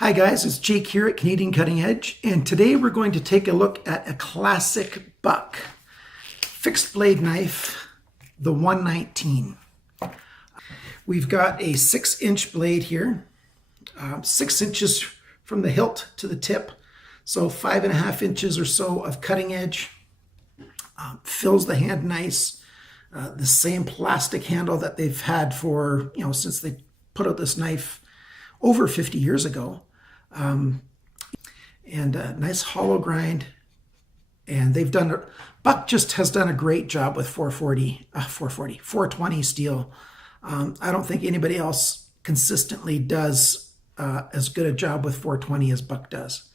Hi guys, it's Jake here at Canadian Cutting Edge, and today we're going to take a look at a classic buck fixed blade knife, the 119. We've got a 6-inch blade here, 6 inches from the hilt to the tip, so 5.5 inches or so of cutting edge. Fills the hand nice. The same plastic handle that they've had for, since they put out this knife over 50 years ago. And a nice hollow grind, and Buck just has done a great job with 420 steel. I don't think anybody else consistently does as good a job with 420 as Buck does.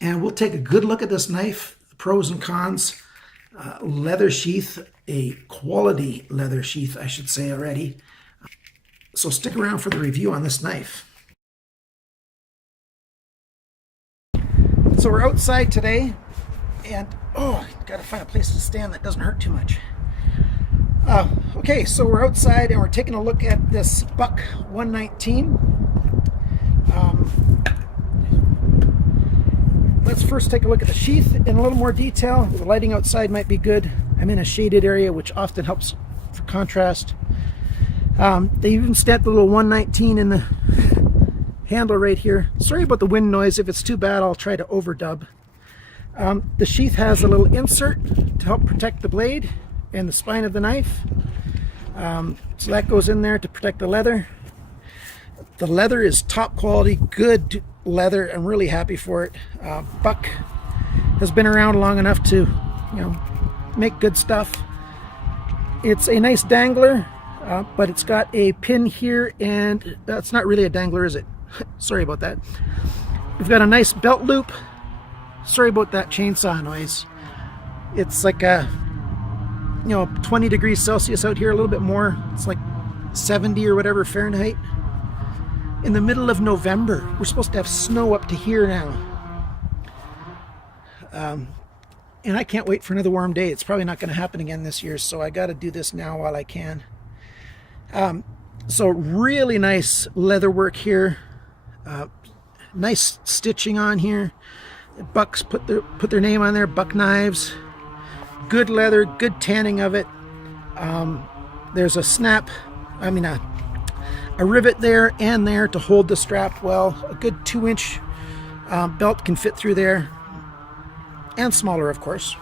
And we'll take a good look at this knife, the pros and cons. Leather sheath, a quality leather sheath, I should say already. So stick around for the review on this knife. So we're outside today, and gotta find a place to stand that doesn't hurt too much. Okay, so we're outside and we're taking a look at this Buck 119. Let's first take a look at the sheath in a little more detail. The lighting outside might be good. I'm in a shaded area, which often helps for contrast. They even stamped the little 119 in the handle right here. Sorry about the wind noise. If it's too bad, I'll try to overdub. The sheath has a little insert to help protect the blade and the spine of the knife. So that goes in there to protect the leather. The leather is top quality, good leather. I'm really happy for it. Buck has been around long enough to, make good stuff. It's a nice dangler, but it's got a pin here, and that's not really a dangler, is it? Sorry about that. We've got a nice belt loop. Sorry about that chainsaw noise. It's like 20 degrees Celsius out here, a little bit more. It's like 70 or whatever Fahrenheit. In the middle of November. We're supposed to have snow up to here now. And I can't wait for another warm day. It's probably not going to happen again this year, so I got to do this now while I can. So really nice leather work here. Nice stitching on here. Bucks put their name on there. Buck knives. Good leather, good tanning of it. There's a a rivet there and there to hold the strap well. A good 2-inch belt can fit through there, and smaller, of course.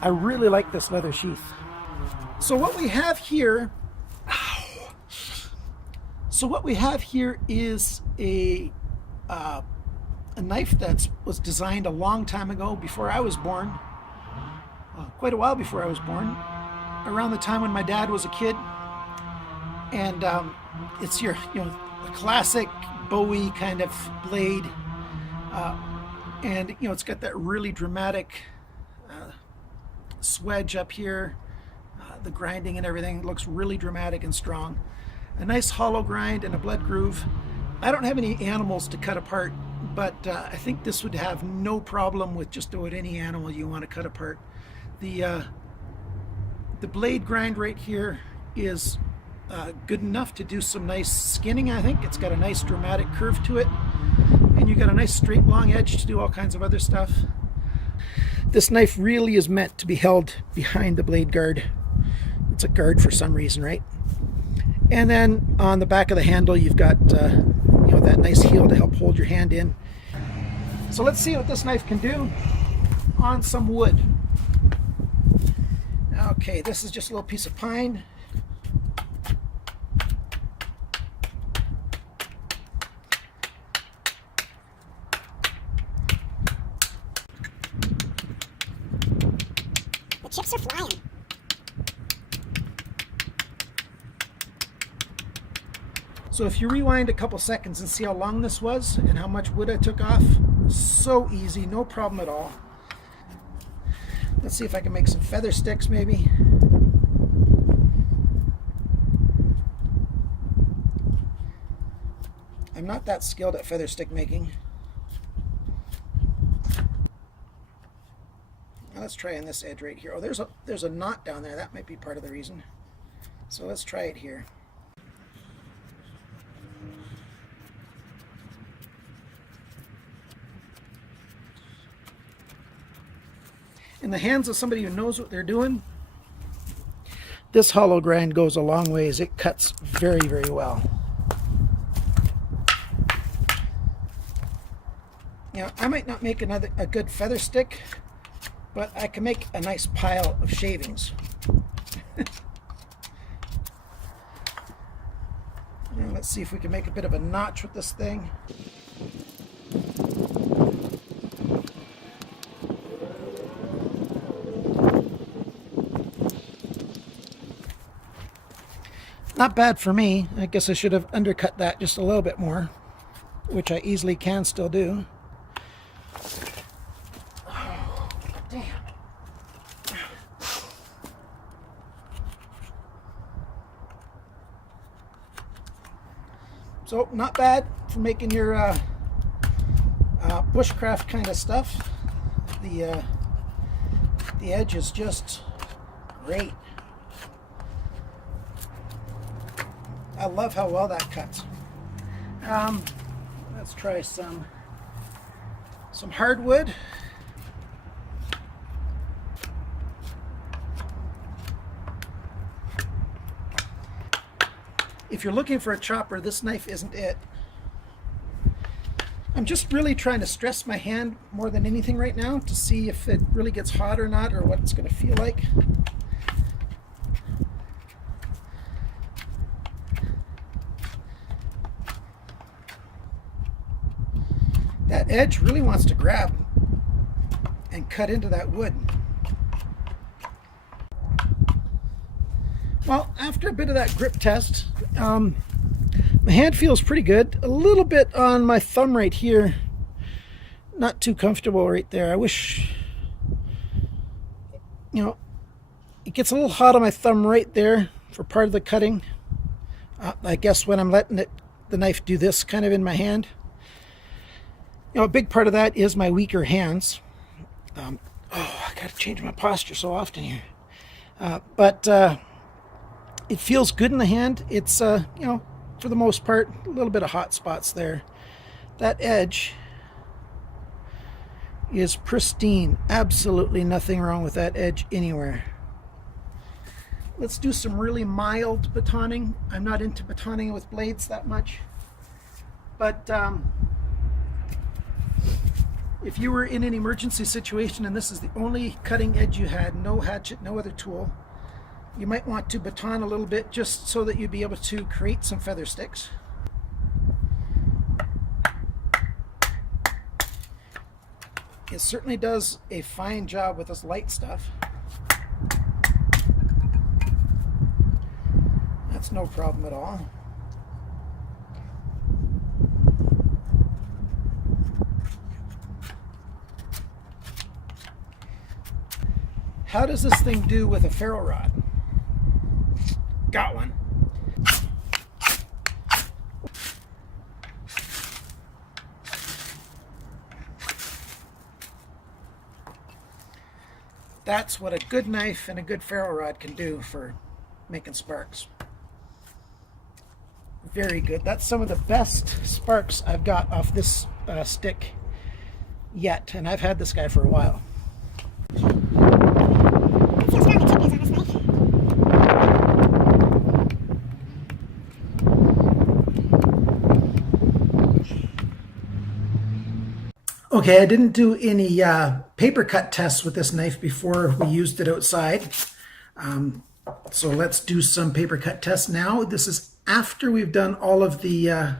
I really like this leather sheath. So what we have here is a knife that was designed a long time ago, before I was born, quite a while before I was born, around the time when my dad was a kid. And it's your, the classic Bowie kind of blade, and it's got that really dramatic swedge up here. The grinding and everything looks really dramatic and strong. A nice hollow grind and a blood groove. I don't have any animals to cut apart, but I think this would have no problem with just about any animal you want to cut apart. The blade grind right here is good enough to do some nice skinning, I think. It's got a nice dramatic curve to it, and you got a nice straight long edge to do all kinds of other stuff. This knife really is meant to be held behind the blade guard. It's a guard for some reason, right? And then on the back of the handle, you've got that nice heel to help hold your hand in. So let's see what this knife can do on some wood. Okay, this is just a little piece of pine. The chips are flying. So if you rewind a couple seconds and see how long this was and how much wood I took off, so easy, no problem at all. Let's see if I can make some feather sticks maybe. I'm not that skilled at feather stick making. Now let's try on this edge right here. Oh, there's a knot down there. That might be part of the reason. So let's try it here. in the hands of somebody who knows what they're doing, this hollow grind goes a long ways. It cuts very, very well. You know, I might not make a good feather stick, but I can make a nice pile of shavings. Now let's see if we can make a bit of a notch with this thing. Not bad for me. I guess I should have undercut that just a little bit more, which I easily can still do. Oh, damn. So, not bad for making your bushcraft kind of stuff. The edge is just great. I love how well that cuts. Let's try some hardwood. If you're looking for a chopper, this knife isn't it. I'm just really trying to stress my hand more than anything right now to see if it really gets hot or not, or what it's going to feel like. That edge really wants to grab and cut into that wood. Well, after a bit of that grip test, my hand feels pretty good. A little bit on my thumb right here. Not too comfortable right there. I wish, you know, it gets a little hot on my thumb right there for part of the cutting. I guess when I'm letting the knife do this kind of in my hand. You know, a big part of that is my weaker hands. Oh, I gotta change my posture so often here. But it feels good in the hand. It's, you know, for the most part, a little bit of hot spots there. That edge is pristine. Absolutely nothing wrong with that edge anywhere. Let's do some really mild batoning. I'm not into batoning with blades that much. But if you were in an emergency situation and this is the only cutting edge you had, no hatchet, no other tool, you might want to baton a little bit just so that you'd be able to create some feather sticks. It certainly does a fine job with this light stuff. That's no problem at all. How does this thing do with a ferro rod? Got one. That's what a good knife and a good ferro rod can do for making sparks. Very good. That's some of the best sparks I've got off this stick yet, and I've had this guy for a while. Okay, I didn't do any paper cut tests with this knife before we used it outside. So let's do some paper cut tests now. This is after we've done all of the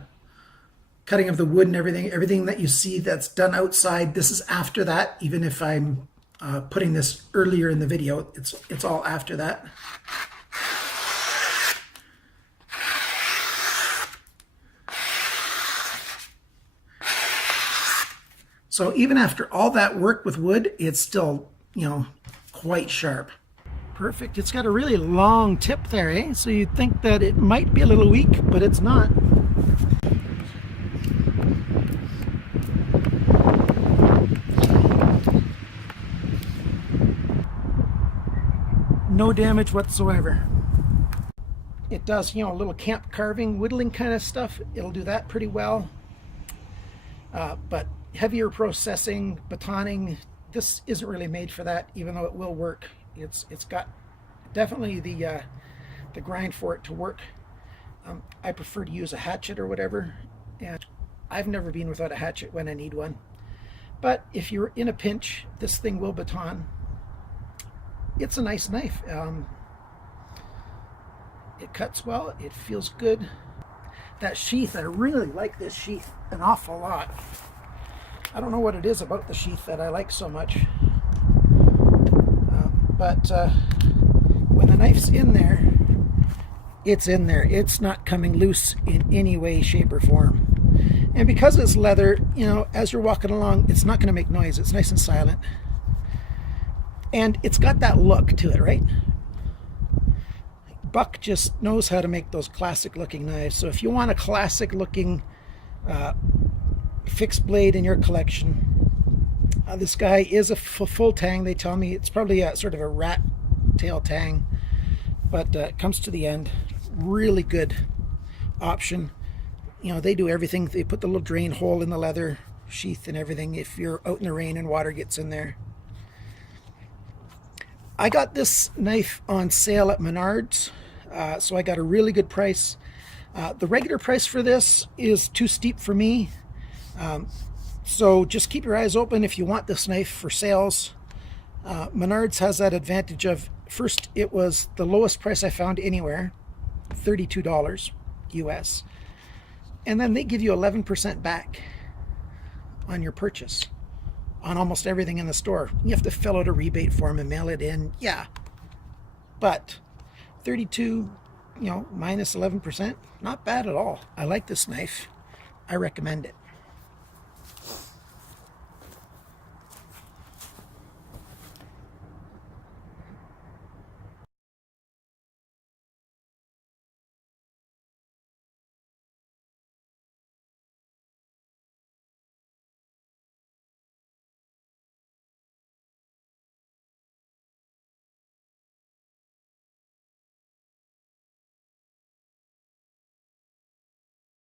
cutting of the wood and everything that you see that's done outside. This is after that, even if I'm putting this earlier in the video, it's all after that. So even after all that work with wood, it's still, you know, quite sharp. Perfect. It's got a really long tip there, eh? So you'd think that it might be a little weak, but it's not. No damage whatsoever. It does, you know, a little camp carving, whittling kind of stuff. It'll do that pretty well. But heavier processing, batoning, this isn't really made for that, even though it will work. It's got definitely the grind for it to work. I prefer to use a hatchet or whatever, and I've never been without a hatchet when I need one. But if you're in a pinch, this thing will baton. It's a nice knife. It cuts well, it feels good. That sheath, I really like this sheath an awful lot. I don't know what it is about the sheath that I like so much. But when the knife's in there, it's in there. It's not coming loose in any way, shape, or form. And because it's leather, you know, as you're walking along, it's not going to make noise. It's nice and silent. And it's got that look to it, right? Buck just knows how to make those classic looking knives. So if you want a classic looking fixed blade in your collection, this guy is a full tang. They tell me it's probably a sort of a rat tail tang, but it comes to the end. Really good option. You know, they do everything. They put the little drain hole in the leather sheath and everything if you're out in the rain and water gets in there. I got this knife on sale at Menards, so I got a really good price. The regular price for this is too steep for me, so just keep your eyes open if you want this knife for sales. Menards has that advantage of, first, it was the lowest price I found anywhere, $32 US, and then they give you 11% back on your purchase on almost everything in the store. You have to fill out a rebate form and mail it in, yeah, but 32, you know, minus 11%, not bad at all. I like this knife. I recommend it.